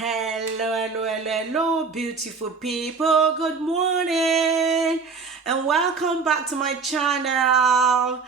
Hello, beautiful people. Good morning, and welcome back to my channel.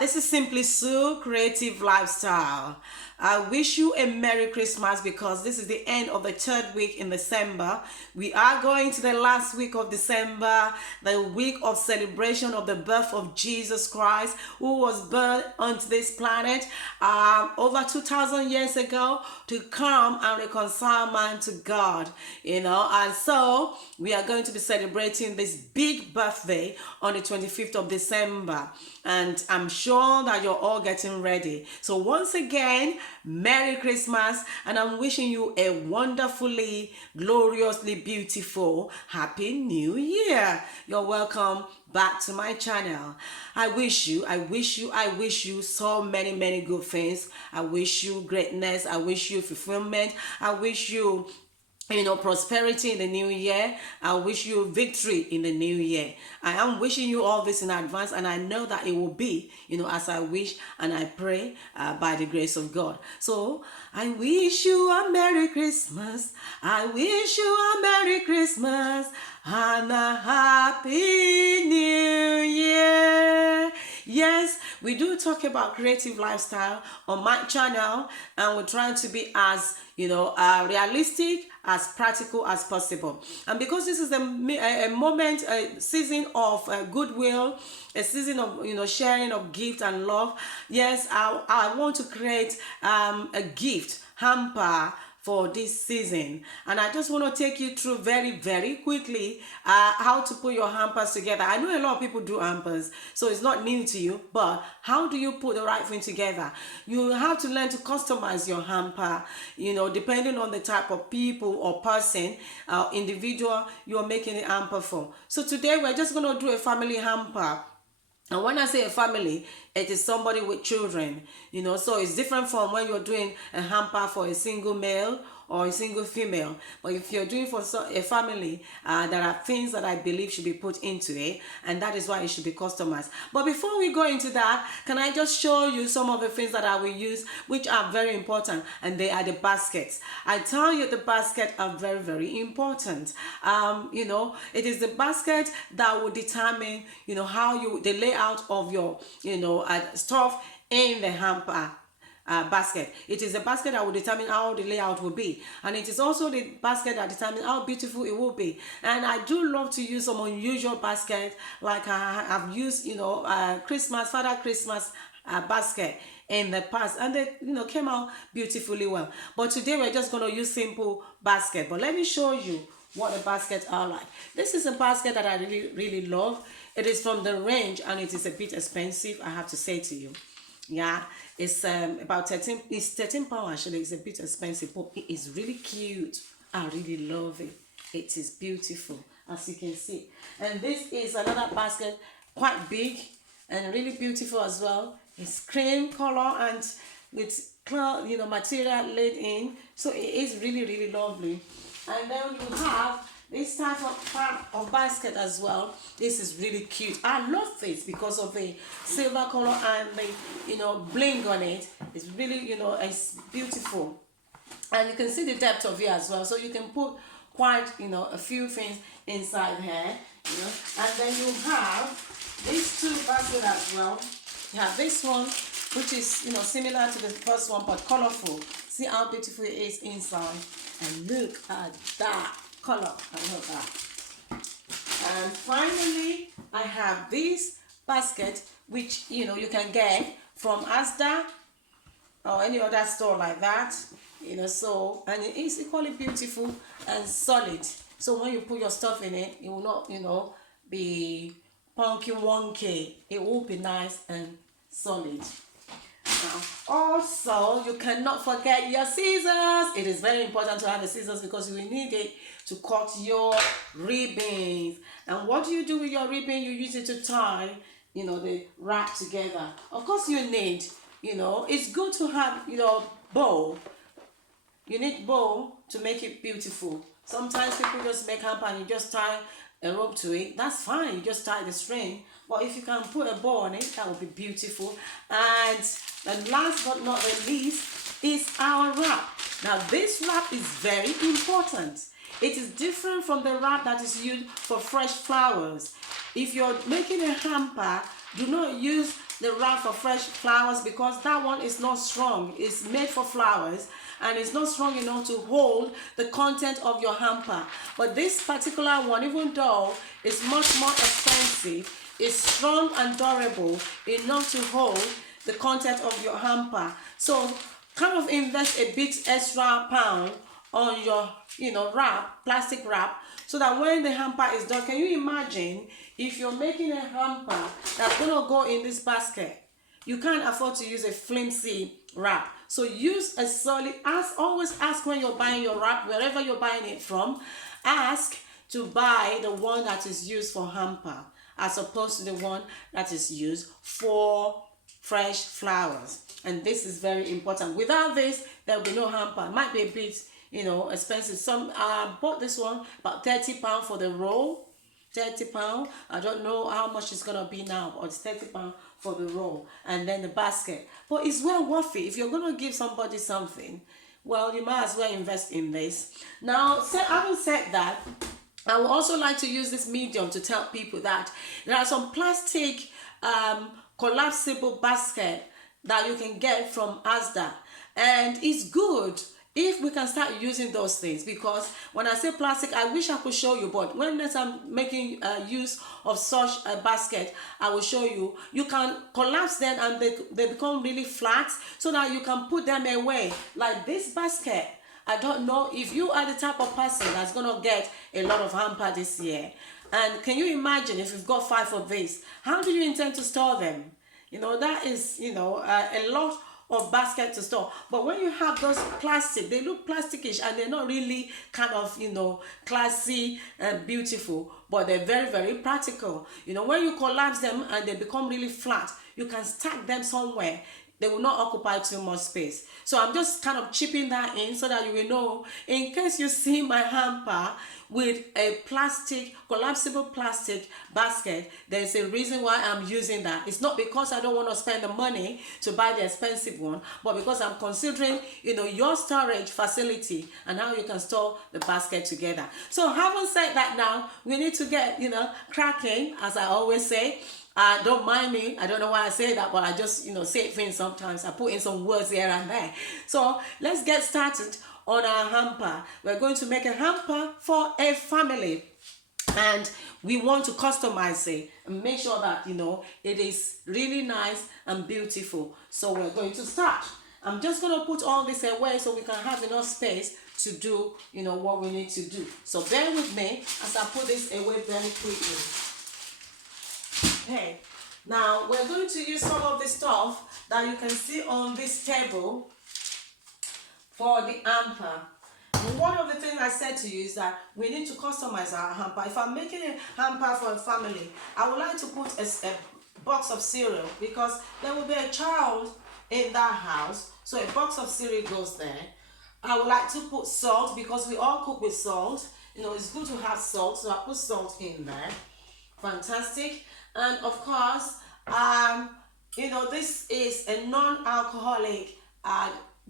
This is Simply Sue Creative Lifestyle. I wish you a Merry Christmas because this is the end of the third week in December. We are going to the last week of December, the week of celebration of the birth of Jesus Christ, who was born onto this planet over 2,000 years ago to come and reconcile man to God, and so we are going to be celebrating this big birthday on the 25th of December, and I'm sure that you're all getting ready. So once again, Merry Christmas, and I'm wishing you a wonderfully, gloriously beautiful Happy New Year. You're welcome back to my channel. I wish you so many good things. I wish you greatness. I wish you fulfillment. I wish you prosperity in the new year. I wish you victory in the new year. I am wishing you all this in advance, and I know that it will be, as I wish and I pray by the grace of God. So I wish you a Merry Christmas. I wish you a Merry Christmas and a Happy New Year. Yes, we do talk about creative lifestyle on my channel, and we're trying to be as realistic, as practical as possible. And because this is a moment, a season of goodwill, a season of sharing of gift and love. Yes, I want to create a gift hamper for this season, and I just want to take you through very quickly how to put your hampers together. I know a lot of people do hampers, so it's not new to you, but how do you put the right thing together? You have to learn to customize your hamper, depending on the type of people or person, individual you're making the hamper for. So today we're just going to do a family hamper. And when I say a family, it is somebody with children, so it's different from when you're doing a hamper for a single male or a single female. But if you're doing for a family, there are things that I believe should be put into it, and that is why it should be customized. But before we go into that, can I just show you some of the things that I will use, which are very important, and they are the baskets. I tell you, the baskets are very important. It is the basket that will determine, how the layout of your, stuff in the hamper basket. It is a basket that will determine how the layout will be, and it is also the basket that determines how beautiful it will be. And I do love to use some unusual baskets, like I've used Father Christmas basket in the past, and they came out beautifully well. But today we're just going to use simple basket. But let me show you what the baskets are like. This is a basket that I really love. It is from the range, and it is a bit expensive, I have to say to you. Yeah, it's about 13. It's 13 pounds actually. It's a bit expensive, but it is really cute. I really love it. It is beautiful, as you can see. And this is another basket, quite big and really beautiful as well. It's cream color and with material laid in, so it is really lovely. And then you have this type of basket as well. This is really cute. I love this because of the silver color and the bling on it. It's really it's beautiful, and you can see the depth of it as well. So you can put quite a few things inside here. And then you have these two baskets as well. You have this one, which is similar to the first one but colorful. See how beautiful it is inside, and look at that color. I love that. And finally, I have this basket, which you can get from Asda or any other store like that. And it is equally beautiful and solid. So when you put your stuff in it, it will not be punky wonky. It will be nice and solid. Now, also, you cannot forget your scissors. It is very important to have the scissors because you will need it to cut your ribbons. And what do you do with your ribbon? You use it to tie, the wrap together. Of course, you need, it's good to have, bow. You need bow to make it beautiful. Sometimes people just make hamper and you just tie a rope to it. That's fine. You just tie the string. But if you can put a bow on it, that would be beautiful. And last but not the least is our wrap. Now this wrap is very important. It is different from the wrap that is used for fresh flowers. If you're making a hamper, do not use the wrap for fresh flowers because that one is not strong. It's made for flowers and it's not strong enough to hold the content of your hamper. But this particular one, even though it's much more expensive, is strong and durable enough to hold the content of your hamper. So kind of invest a bit extra pound on your wrap, plastic wrap, so that when the hamper is done, can you imagine if you're making a hamper that's gonna go in this basket? You can't afford to use a flimsy wrap. So use a solid, always ask when you're buying your wrap, wherever you're buying it from, ask to buy the one that is used for hamper as opposed to the one that is used for fresh flowers. And this is very important. Without this, there will be no hamper. It might be a bit expensive. Some bought this one about £30 for the roll. £30. I don't know how much it's gonna be now, but it's £30 for the roll, and then the basket. But it's well worth it. If you're gonna give somebody something, well, you might as well invest in this. Now, having said that, I would also like to use this medium to tell people that there are some plastic collapsible basket that you can get from Asda, and it's good if we can start using those things. Because when I say plastic, I wish I could show you, but when I'm making use of such a basket, I will show you. You can collapse them and they become really flat so that you can put them away. Like this basket, I don't know if you are the type of person that's gonna get a lot of hamper this year. And can you imagine if you've got 5 of these, how do you intend to store them? That is, a lot of basket to store. But when you have those plastic, they look plasticish and they're not really kind of classy and beautiful, but they're very, very practical. When you collapse them and they become really flat, you can stack them somewhere. They will not occupy too much space. So I'm just kind of chipping that in so that you will know, in case you see my hamper with a collapsible plastic basket, there's a reason why I'm using that. It's not because I don't want to spend the money to buy the expensive one, but because I'm considering, your storage facility and how you can store the basket together. So having said that, now we need to get, cracking, as I always say. Don't mind me. I don't know why I say that, but I just, say things sometimes. I put in some words here and there. So let's get started on our hamper. We're going to make a hamper for a family. And we want to customize it and make sure that, it is really nice and beautiful. So we're going to start. I'm just going to put all this away so we can have enough space to do, what we need to do. So bear with me as I put this away very quickly. Okay, now we're going to use some of the stuff that you can see on this table for the hamper. And one of the things I said to you is that we need to customize our hamper. If I'm making a hamper for a family, I would like to put a box of cereal because there will be a child in that house. So a box of cereal goes there. I would like to put salt because we all cook with salt. It's good to have salt, so I put salt in there. Fantastic. And of course, this is a non-alcoholic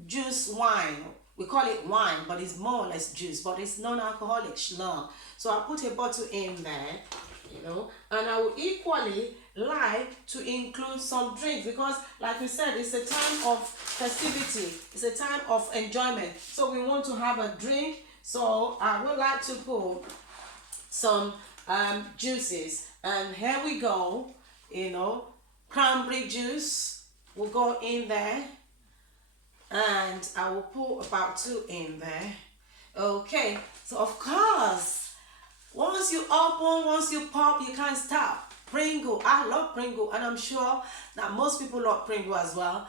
juice wine. We call it wine, but it's more or less juice, but it's non-alcoholic schlong. So I put a bottle in there, and I would equally like to include some drinks because, like we said, it's a time of festivity. It's a time of enjoyment. So we want to have a drink. So I would like to put some juices. And here we go, cranberry juice will go in there. And I will put about 2 in there. Okay, so of course, once you pop, you can't stop. Pringle, I love Pringle, and I'm sure that most people love Pringle as well.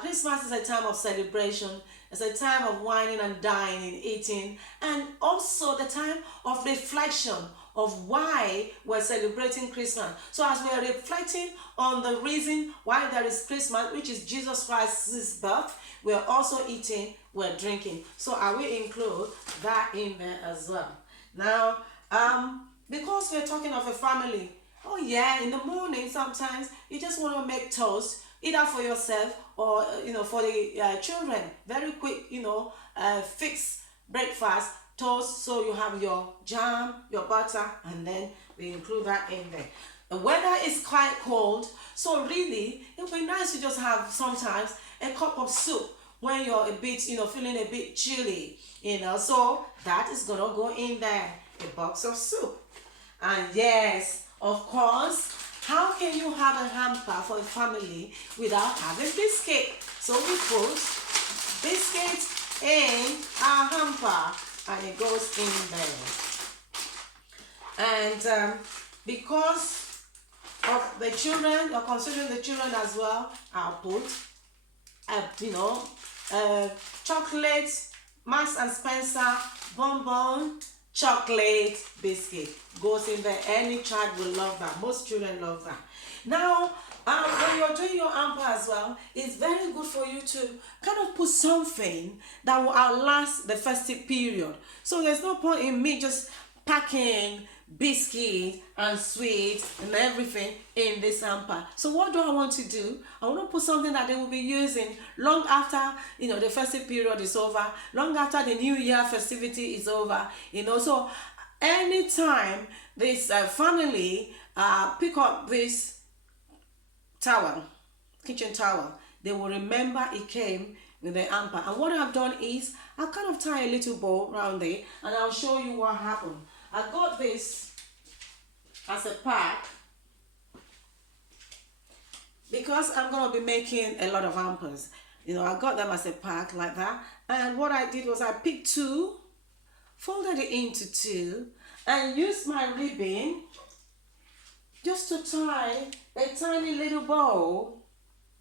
Christmas is a time of celebration. It's a time of whining and dining, eating, and also the time of reflection of why we're celebrating Christmas. So as we're reflecting on the reason why there is Christmas, which is Jesus Christ's birth, we're also eating, we're drinking. So I will include that in there as well. Now, because we're talking of a family, oh yeah, in the morning sometimes you just want to make toast, either for yourself or for the children, very quick, fix breakfast, toast. So you have your jam, your butter, and then we include that in there. The weather is quite cold, so really it would be nice to just have sometimes a cup of soup when you're a bit, feeling a bit chilly, so that is gonna go in there, a box of soup. And yes, of course, how can you have a hamper for a family without having biscuit? So we put biscuit in our hamper and it goes in there. And because of the children, you're considering the children as well, I'll put chocolate, Marks and Spencer bonbon chocolate biscuit goes in there. Any child will love that. Most children love that. Now, when you're doing your hamper as well, it's very good for you to kind of put something that will outlast the festive period. So there's no point in me just packing biscuit and sweet and everything in this hamper. So what do I want to do? I want to put something that they will be using long after the festive period is over, long after the new year festivity is over. So anytime this family pick up this towel, kitchen towel, they will remember it came with the hamper. And what I've done is I kind of tie a little bow around it, and I'll show you what happened. I got this as a pack because I'm going to be making a lot of hampers. I got them as a pack like that. And what I did was I picked two, folded it into two, and used my ribbon just to tie a tiny little bow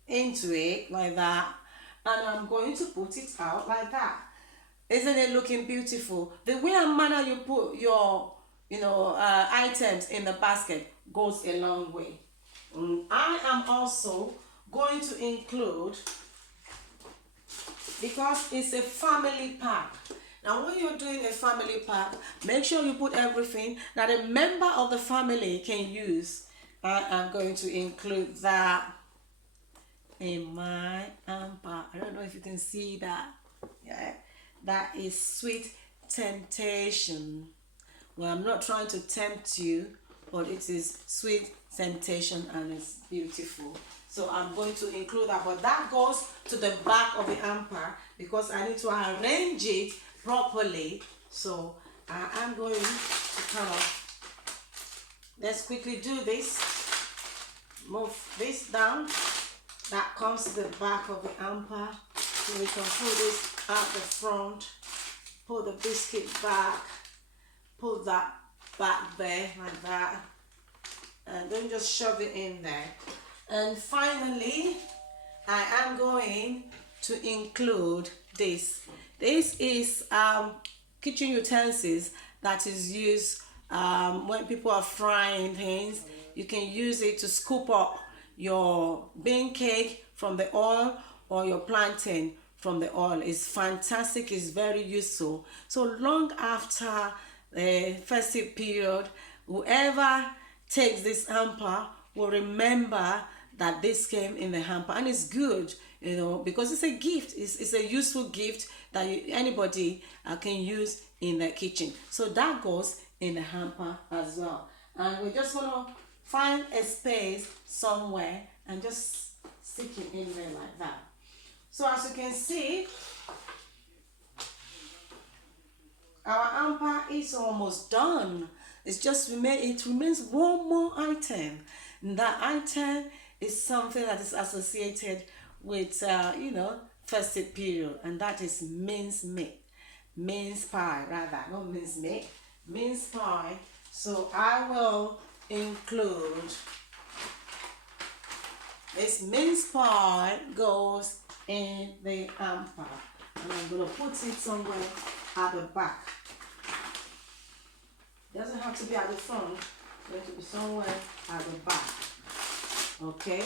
into it like that. And I'm going to put it out like that. Isn't it looking beautiful? The way and manner you put your items in the basket goes a long way. I am also going to include, because it's a family pack. Now when you're doing a family pack, make sure you put everything that a member of the family can use. I'm going to include that in my hamper. I don't know if you can see that. Yeah. That is Sweet Temptation. Well, I'm not trying to tempt you, but it is Sweet Temptation and it's beautiful. So I'm going to include that, but that goes to the back of the hamper because I need to arrange it properly. So I'm going to kind of, let's quickly do this. Move this down. That comes to the back of the hamper. So we can pull this at the front, pull the biscuit back, pull that back there like that, and then just shove it in there. And finally, I am going to include this. This is kitchen utensils that is used when people are frying things. You can use it to scoop up your bean cake from the oil or your plantain from the oil. It's fantastic, it's very useful. So long after the festive period, whoever takes this hamper will remember that this came in the hamper, and it's good, because it's a gift. It's a useful gift that anybody can use in the kitchen. So that goes in the hamper as well. And we're just gonna find a space somewhere and just stick it in there like that. So as you can see, our hamper is almost done. It remains one more item. And that item is something that is associated with festive period, and that is mince pie rather, not mince meat, mince pie. So I will include this mince pie goes in the hamper, and I'm going to put it somewhere at the back. It doesn't have to be at the front, it's going to be somewhere at the back. Okay,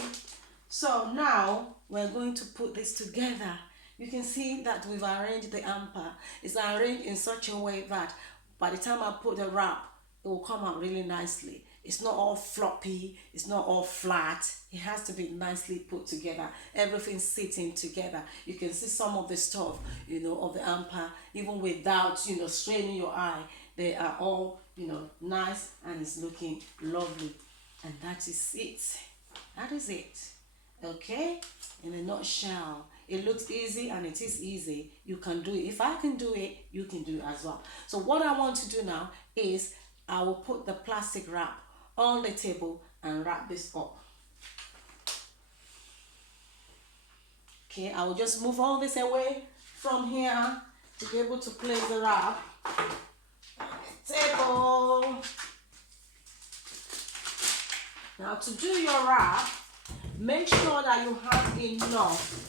so now we're going to put this together. You can see that we've arranged the hamper. It's arranged in such a way that by the time I put the wrap, it will come out really nicely. It's not all floppy, it's not all flat. It has to be nicely put together, everything sitting together. You can see some of the stuff, of the hamper, even without, straining your eye. They are all, nice, and it's looking lovely. And that is it. That is it. Okay? In a nutshell, it looks easy, and it is easy. You can do it. If I can do it, you can do it as well. So what I want to do now is I will put the plastic wrap on the table and wrap this up. Okay, I will just move all this away from here to be able to place the wrap on the table. Now, to do your wrap, make sure that you have enough.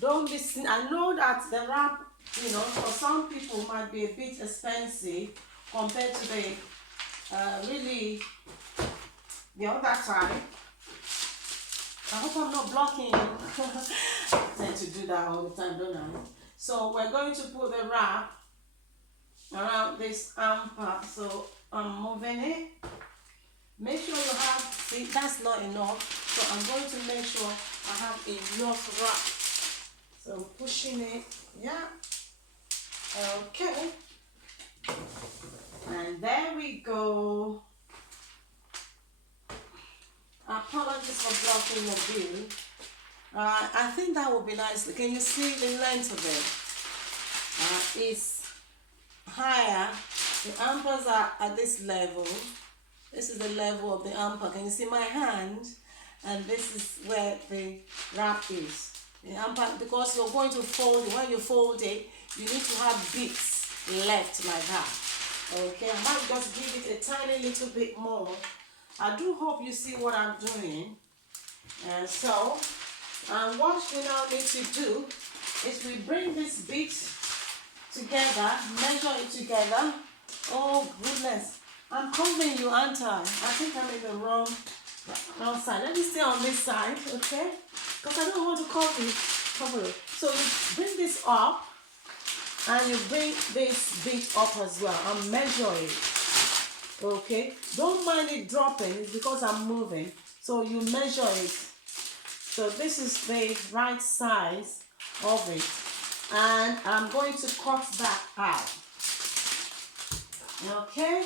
Don't be seen. I know that the wrap, for some people might be a bit expensive compared to the really the other time. I hope I'm not blocking you. I tend to do that all the time, don't I? So we're going to put the wrap around this hamper. So I'm moving it. Make sure you have, see, that's not enough. So I'm going to make sure I have enough wrap. So I'm pushing it, yeah. Okay. And there we go. Apologies for blocking the view. I think that would be nice. Can you see the length of it? It's higher. The hampers are at this level. This is the level of the hamper. Can you see my hand? And this is where the wrap is. The hamper, because you're going to fold it. When you fold it, you need to have bits left like that. Okay, I might just give it a tiny little bit more. I do hope you see what I'm doing. And so, what we now need to do is we bring this bit together, measure it together. Oh goodness, I'm covering you, aren't I? I think I'm in the wrong side. Let me stay on this side, okay? Because I don't want to cover it. So you bring this up, and you bring this bit up as well, and measure it. Okay, don't mind it dropping, it's because I'm moving. So you measure it. So this is the right size of it, and I'm going to cut that out. Okay.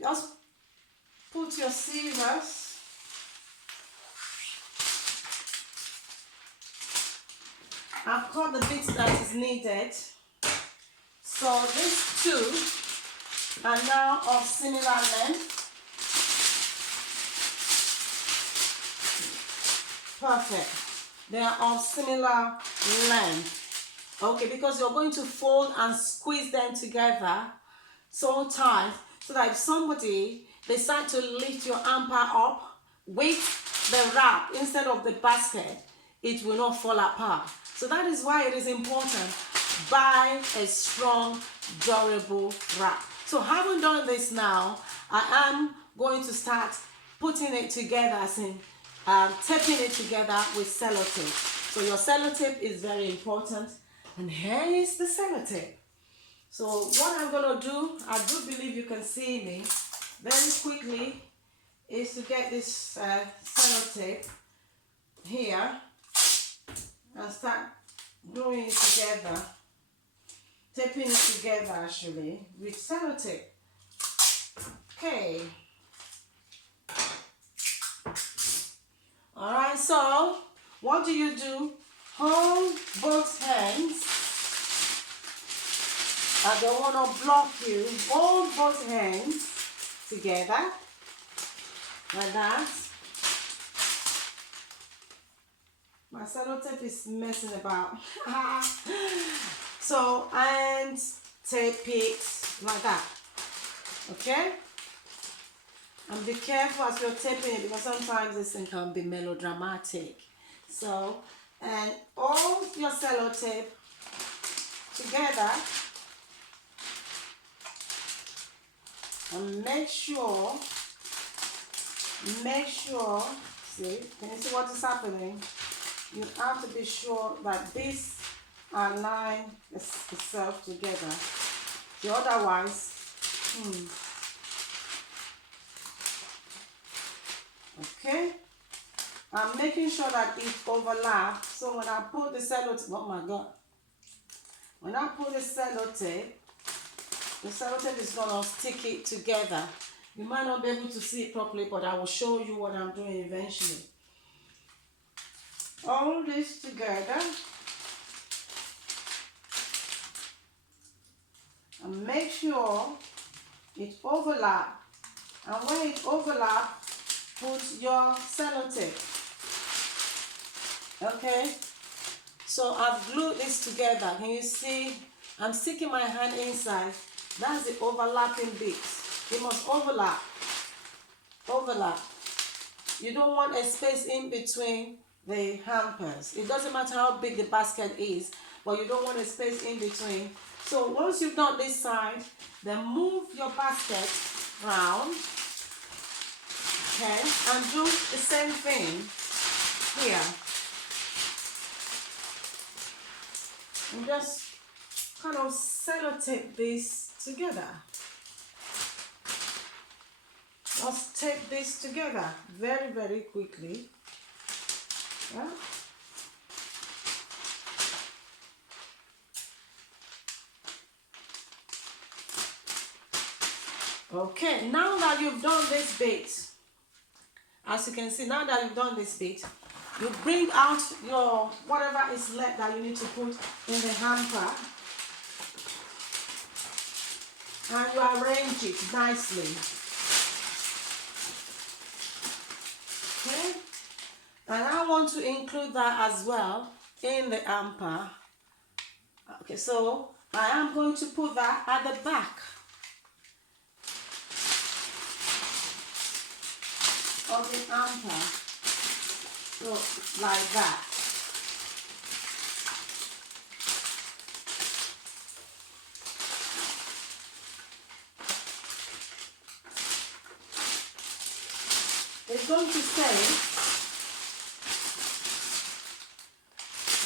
Just put your scissors. I've cut the bits that is needed. So these two are now of similar length. Perfect. They are of similar length. Okay, because you're going to fold and squeeze them together so tight so that if somebody decides to lift your hamper up with the wrap instead of the basket, it will not fall apart. So that is why it is important. Buy a strong, durable wrap. So having done this now, I am going to start putting it together, as in taping it together with sellotape. So your sellotape is very important. And here is the sellotape. So what I'm going to do, I do believe you can see me very quickly, is to get this sellotape here and start gluing it together, taping it together actually with sellotape. Okay. Alright, so what do? Hold both hands. I don't want to block you. Hold both hands together like that. My sellotape is messing about. So, and tape it like that. Okay? And be careful as you're taping it, because sometimes this thing can be melodramatic. So, and hold your sellotape together. And make sure, see, can you see what is happening? You have to be sure that this align itself together. The otherwise, okay, I'm making sure that it overlaps. So when I put the sellotape, oh my God, when I put the sellotape is gonna stick it together. You might not be able to see it properly, but I will show you what I'm doing eventually. All this together, and make sure it overlaps. And when it overlaps, put your sellotape. Okay, so I've glued this together. Can you see? I'm sticking my hand inside. That's the overlapping bit. It must overlap. Overlap. You don't want a space in between the hampers. It doesn't matter how big the basket is, but you don't want a space in between. So once you've done this side, then move your basket round, okay, and do the same thing here. And just kind of sellotape this together. Let's tape this together very, very quickly. Yeah. Okay, now that you've done this bit, as you can see, now that you've done this bit, you bring out your whatever is left that you need to put in the hamper, and you arrange it nicely. Okay, and I want to include that as well in the hamper. Okay, so I am going to put that at the back of the hamper, so like that. It's going to stay.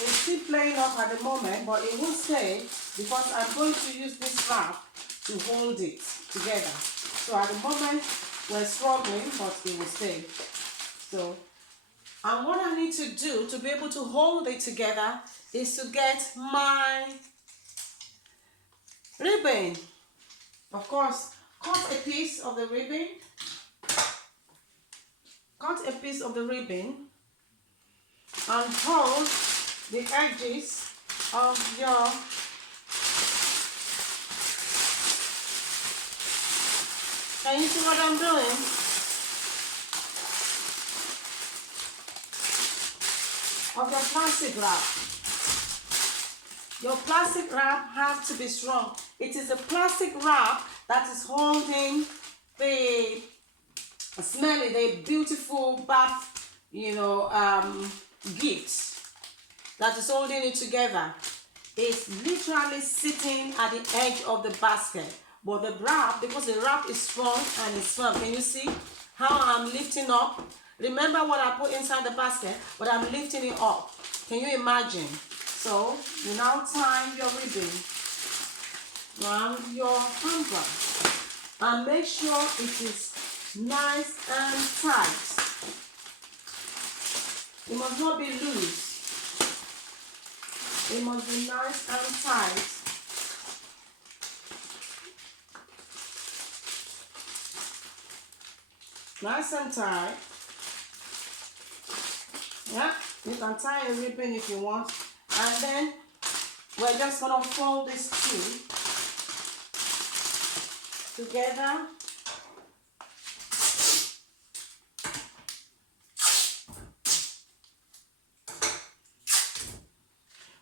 It's still playing up at the moment, but it will stay because I'm going to use this wrap to hold it together. So at the moment we're struggling, but it will stay. So, and what I need to do to be able to hold it together is to get my ribbon. Of course, cut a piece of the ribbon. Cut a piece of the ribbon and hold the edges of your Can you see what I'm doing? Of your plastic wrap. Your plastic wrap has to be strong. It is a plastic wrap that is holding the the beautiful bath, gift that is holding it together. It's literally sitting at the edge of the basket. But the wrap, because the wrap is strong and it's firm, can you see how I'm lifting up? Remember what I put inside the basket, but I'm lifting it up. Can you imagine? So you now tie your ribbon around your hamper and make sure it is nice and tight. It must not be loose. It must be nice and tight. Nice and tight. Yeah, you can tie a ribbon if you want. And then we're just gonna fold these two together.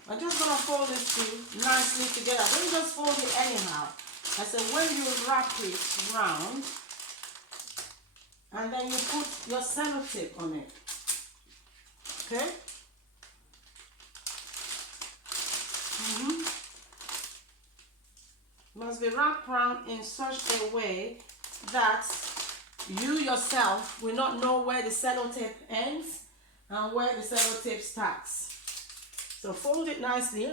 I'm just gonna fold these two nicely together. Don't just fold it anyhow. I said when you wrap it round, and then you put your sellotape on it. Okay? Must be wrapped around in such a way that you yourself will not know where the sellotape ends and where the sellotape starts. So fold it nicely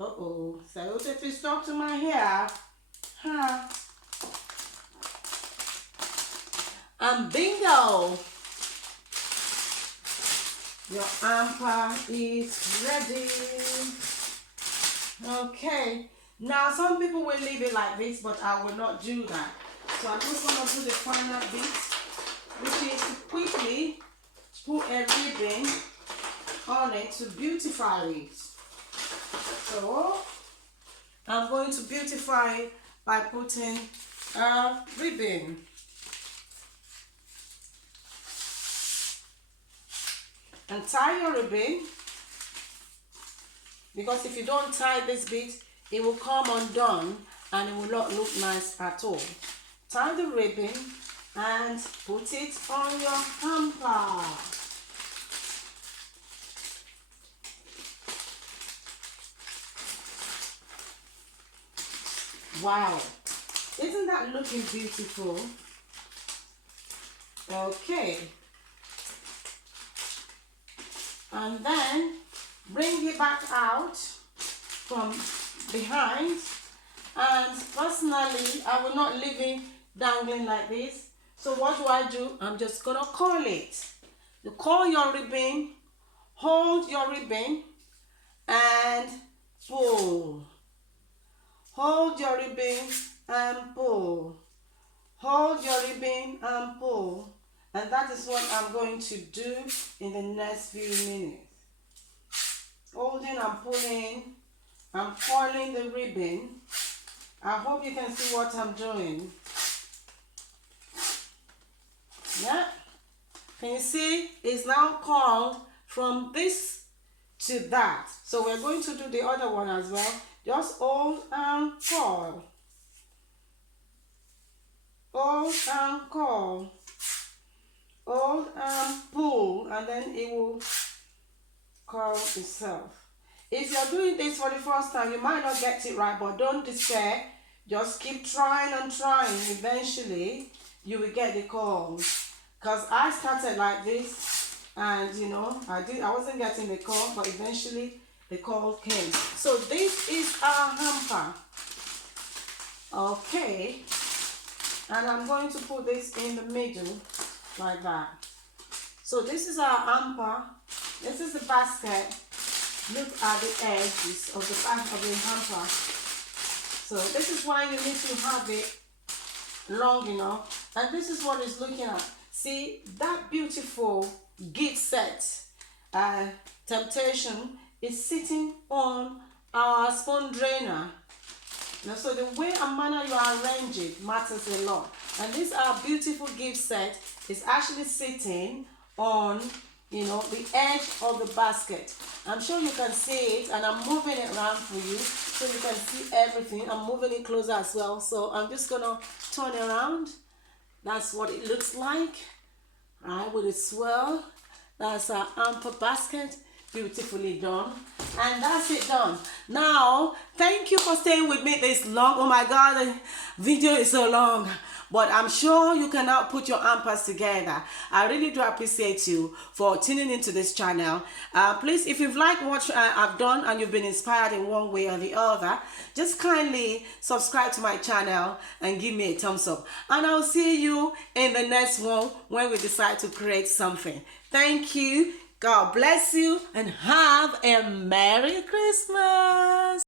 Uh-oh. So if it's stuck to my hair, huh? And bingo! Your hamper is ready. Okay. Now some people will leave it like this, but I will not do that. So I'm just gonna do the final bit, which is to quickly put a ribbon on it to beautify it. So I'm going to beautify it by putting a ribbon. And tie your ribbon, because if you don't tie this bit, it will come undone and it will not look nice at all. Tie the ribbon and put it on your hamper. Wow, isn't that looking beautiful? Okay. And then bring it back out from behind, and personally I will not leave it dangling like this. So what do? I'm just gonna curl it. You curl your ribbon, hold your ribbon and pull. Hold your ribbon and pull. Hold your ribbon and pull. And that is what I'm going to do in the next few minutes. Holding and pulling, I'm curling the ribbon. I hope you can see what I'm doing. Yeah, can you see? It's now curled from this to that. So we're going to do the other one as well. Just hold and curl. Hold and curl. Hold and pull, and then it will curl itself. If you're doing this for the first time, you might not get it right, but don't despair. Just keep trying and trying. Eventually, you will get the curl. Because I started like this, and you know, I wasn't getting the curl, but eventually the curl came. So this is our hamper. Okay, and I'm going to put this in the middle. Like that. So this is our hamper. This is the basket. Look at the edges of the back of the hamper. So this is why you need to have it long enough. And this is what it's looking at. See that beautiful gift set, Temptation, is sitting on our spoon drainer. Now, so the way and manner you arrange it matters a lot. And this our beautiful gift set is actually sitting on, you know, the edge of the basket. I'm sure you can see it, and I'm moving it around for you so you can see everything. I'm moving it closer as well. So I'm just gonna turn it around. That's what it looks like, right, with a swirl. That's our hamper basket. Beautifully done. And that's it done. Now, thank you for staying with me this long. Oh my God, the video is so long. But I'm sure you can now put your hampers together. I really do appreciate you for tuning into this channel. Please, if you've liked what I've done and you've been inspired in one way or the other, just kindly subscribe to my channel and give me a thumbs up. And I'll see you in the next one when we decide to create something. Thank you. God bless you and have a Merry Christmas.